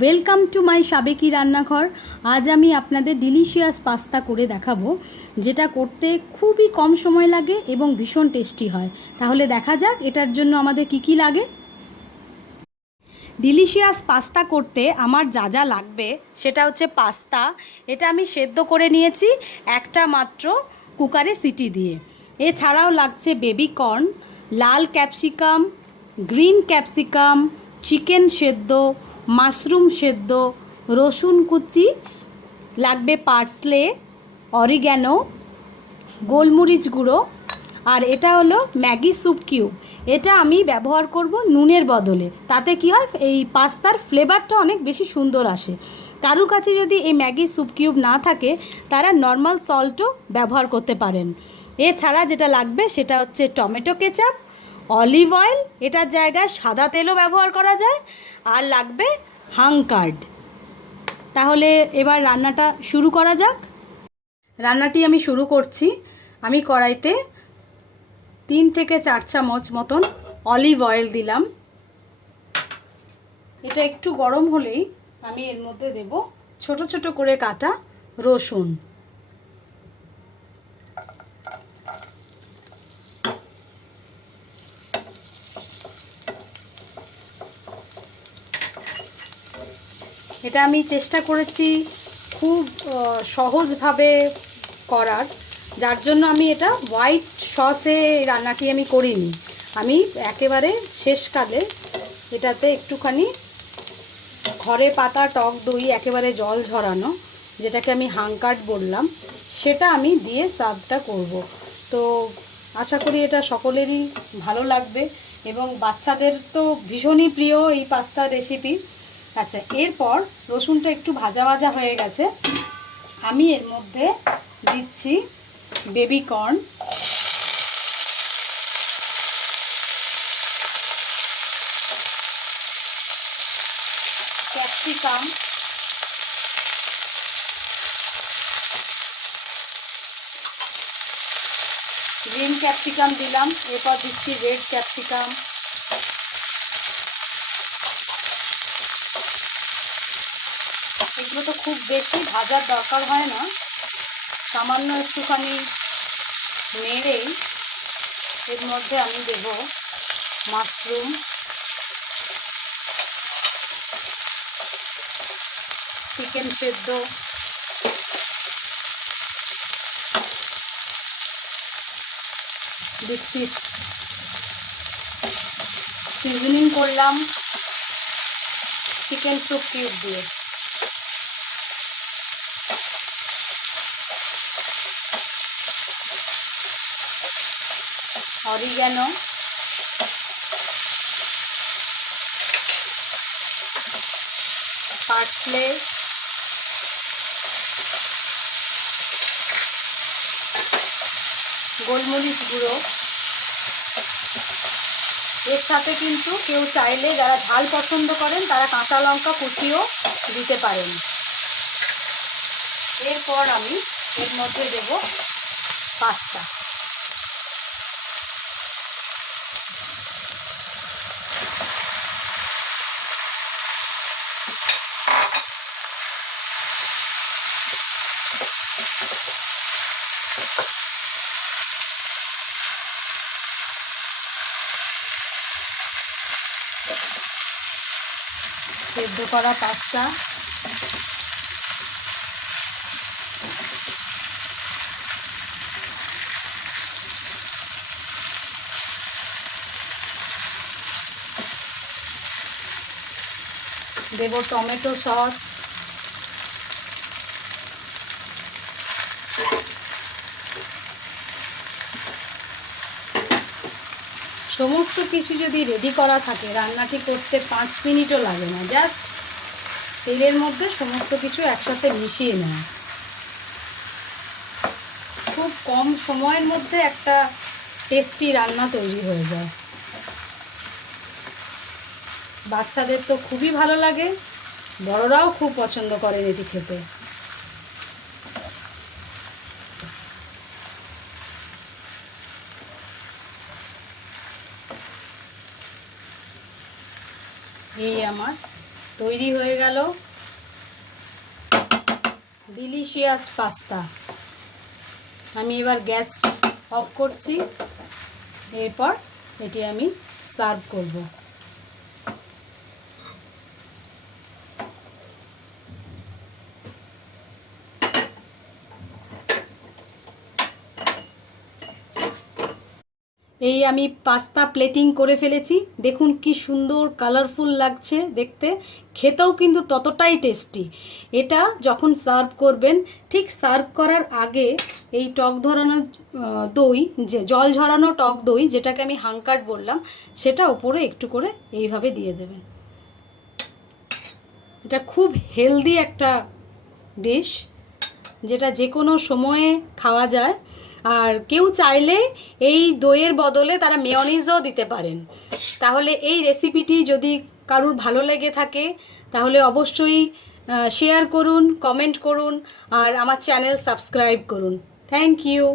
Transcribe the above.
Welcome to my সাবেকি রান্নাঘর। আজ আমি আপনাদের ডিলিশিয়াস পাস্তা করে দেখাবো, যেটা করতে খুবই কম সময় লাগে এবং ভীষণ টেস্টি হয়। তাহলে দেখা যাক এটার জন্য আমাদের কি কি লাগে। ডিলিশিয়াস পাস্তা করতে আমার যা যা লাগবে সেটা হচ্ছে পাস্তা। এটা আমি সেদ্ধ করে নিয়েছি একটা মাত্র কুকারে সিটি দিয়ে। এছাড়াও লাগছে বেবি কর্ন, লাল ক্যাপসিকাম, গ্রিন ক্যাপসিকাম, চিকেন সেদ্ধ, মাশরুম সেদ্ধ, রসুন কুচি, লাগবে পার্সলে, অরিগ্যানো, গোলমরিচ গুঁড়ো, আর এটা হলো ম্যাগি স্যুপ কিউব। এটা আমি ব্যবহার করব নুনের বদলে। তাতে কি হয়, এই পাস্তার ফ্লেভারটা অনেক বেশি সুন্দর আসে। কারুর কাছে যদি এই ম্যাগি স্যুপ কিউব না থাকে, তারা নর্মাল সল্টও ব্যবহার করতে পারেন। এছাড়া যেটা লাগবে সেটা হচ্ছে টমেটো কেচাপ, অলিভ অয়েল, এটার জায়গায় সাদা তেলও ব্যবহার করা যায়, আর লাগবে হাংকার্ড। তাহলে এবার রান্নাটা শুরু করা যাক। রান্নাটি আমি শুরু করছি। আমি কড়াইতে 3 থেকে 4 চামচ মতন অলিভ অয়েল দিলাম। এটা একটু গরম হলেই আমি এর মধ্যে দেব ছোট ছোট করে কাটা রসুন। এটা আমি চেষ্টা করেছি খুব সহজভাবে করার, যার জন্য আমি এটা হোয়াইট সসে রান্নাটি আমি করিনি। আমি একেবারে শেষকালে এটাতে একটুখানি ঘরে পাতা টক দই, একেবারে জল ঝরানো, যেটাকে আমি হাংকার্ড বললাম, সেটা আমি দিয়ে সার্ভটা করব। তো আশা করি এটা সকলেরই ভালো লাগবে এবং বাচ্চাদের তো ভীষণই প্রিয় এই পাস্তা রেসিপি। আচ্ছা, এরপর রসুনটা একটু ভাজা ভাজা হয়ে গেছে, আমি এর মধ্যে দিচ্ছি baby corn, capsicum, green capsicum দিলাম, এরপর দিচ্ছি রেড ক্যাপসিকাম, এগুলো তো খুব বেশি ভাজার দরকার হয় না, সামান্য একটুখানি নেড়েই এর মধ্যে আমি দেব মাশরুম, চিকেন সেদ্ধ, দিচ্ছি সিজনিং করলাম চিকেন স্যুপ কিউব দিয়ে, অরিগ্যানো, পার্সলে, গোলমরিচ গুঁড়ো। এর সাথে কিন্তু কেউ চাইলে, যারা ঝাল পছন্দ করেন, তারা কাঁচা লঙ্কা কুচিও দিতে পারেন। এরপর আমি এর মধ্যে দেব পাস্তা। সেদ্ধ করা পাস্তা, দেব টমেটো সস, সমস্ত কিছু যদি রেডি করা থাকে, রান্নাটি করতে 5 মিনিটও লাগে না। জাস্ট তেলের মধ্যে সমস্ত কিছু একসাথে মিশিয়ে নেয়, খুব কম সময়ের মধ্যে একটা টেস্টি রান্না তৈরি হয়ে যায়। বাচ্চাদের তো খুবই ভালো লাগে, বড়রাও খুব পছন্দ করেন এটি খেতে। এই আমার তৈরি হয়ে গেল ডিলিশিয়াস পাস্তা। আমি এবার গ্যাস অফ করছি, এরপর এটি আমি সার্ভ করব। এই আমি পাস্তা প্লেটিং করে ফেলেছি, দেখুন কি সুন্দর কালারফুল লাগছে দেখতে, খেতেও কিন্তু ততটাই টেস্টি। এটা যখন সার্ভ করবেন, ঠিক সার্ভ করার আগে এই টক ধরানো দই, যে জল ঝরানো টক দই যেটাকে আমি হাঙ্কার বললাম, সেটা উপরে একটু করে এইভাবে দিয়ে দেবেন। এটা খুব হেলদি একটা ডিশ, যেটা যে কোনো সময়ে খাওয়া যায়। আর কেউ চাইলে এই দইয়ের বদলে তারা মেয়োনিজও দিতে পারেন। তাহলে এই রেসিপিটি যদি কারুর ভালো লেগে থাকে তাহলে অবশ্যই শেয়ার করুন, কমেন্ট করুন আর আমার চ্যানেল সাবস্ক্রাইব করুন। Thank you.